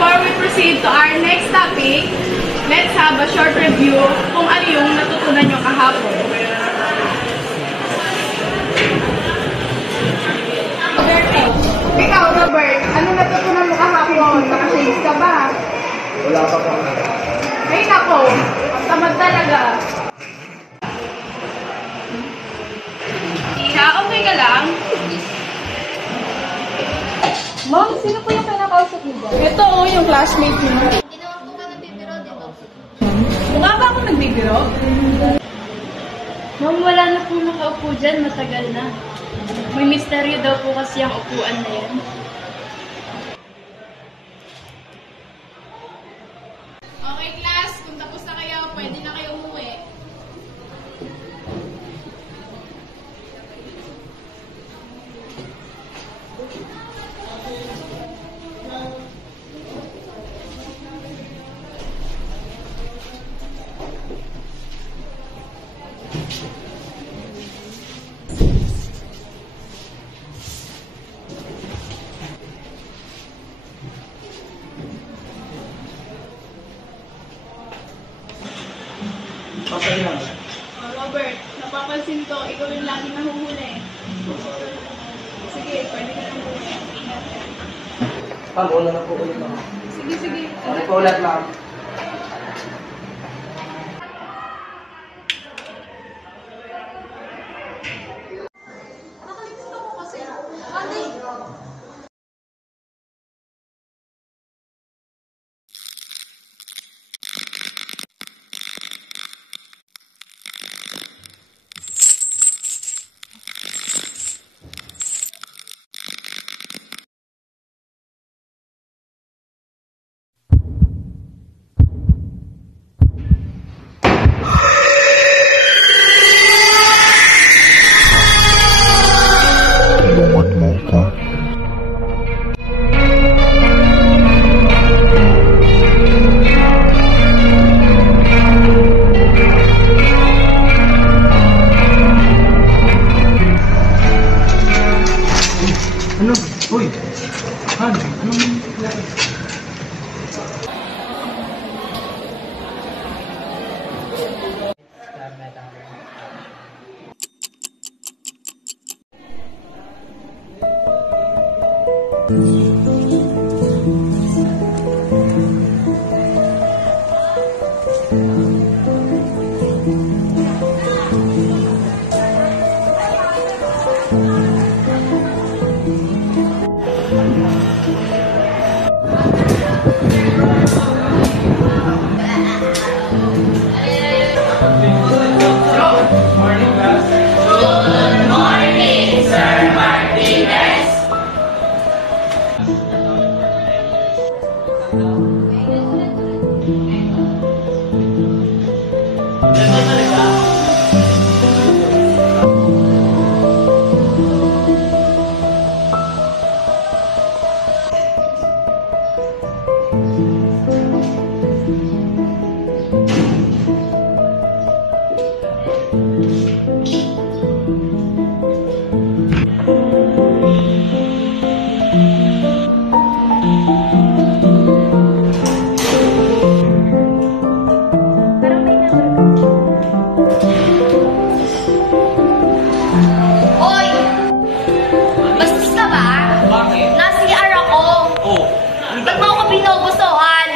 before we proceed to our next topic, let's have a short review kung ano yung natutunan nyo kahapon. Ikaw, Robert, ano natutunan mo kahapon? Nakashades ka ba? Wala pa po. Ay, nako. Tamad talaga. Iha, okay ka lang? Ma'am, sino po yung kinakausap niyo dyan? Ito, yung classmate mo. Ginawa ko ka nagbibiro, di ba? Mukha ba ako nagbibiro? Ma'am, wala na po nakaupo dyan. Matagal na. May misteryo daw po kasi ang upuan na yan. Okay, class. Kung tapos na kayo, pwede na kayo umuwi. Pasay lang. Robert, napapansin ko, ikaw yung lagi nahuhuli. Sige, pwede ka na umuwi. Ingat ka. Ma'am, una na po ulit lang. Sige, sige. Sorry po ulit, ma'am. Nakalimutan ko kasi. Ate! Ano? Uy! Han, anong...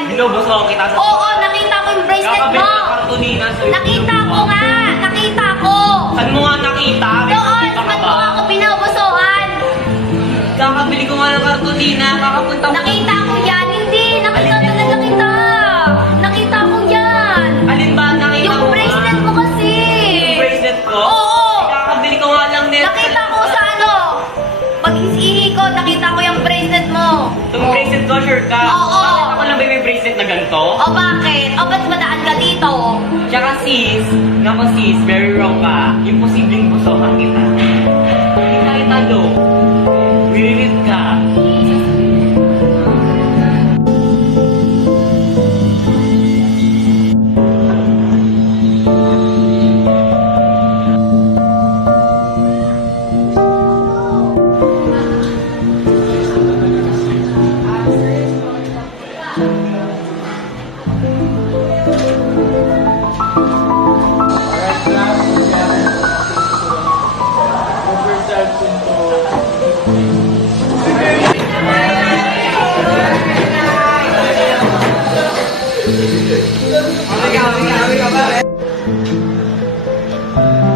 Binoboso kita sa... Oo, nakita ko yung bracelet Kakabit mo. ng kartulina sa'yo. Nakita ko nga. Nakita ko. Saan mo nga nakita? May Doon, nakita ka saan ba? mo ako binobosohan? Kakabili ko nga ng kartulina. Kakapunta ko. Nakita ko yan. Hindi. Nakita Alin talaga mo? kita. Nakita ko yan. Alin ba ang nakita Yung mo? bracelet mo kasi. Yung bracelet ko? Oo. Kakabili ko nga lang nito. Nakita ko sa ano. Pag isihi ko, nakita ko yung bracelet mo. Itong bracelet ko, sure ka? Oo. Bakit ako lang ba may bracelet na ganito? O bakit? O ba't madaan ka dito? Tsaka sis, nako sis, very wrong ka. Imposibleng busohan kita. Hindi tayo talo. Wirit ka. Ano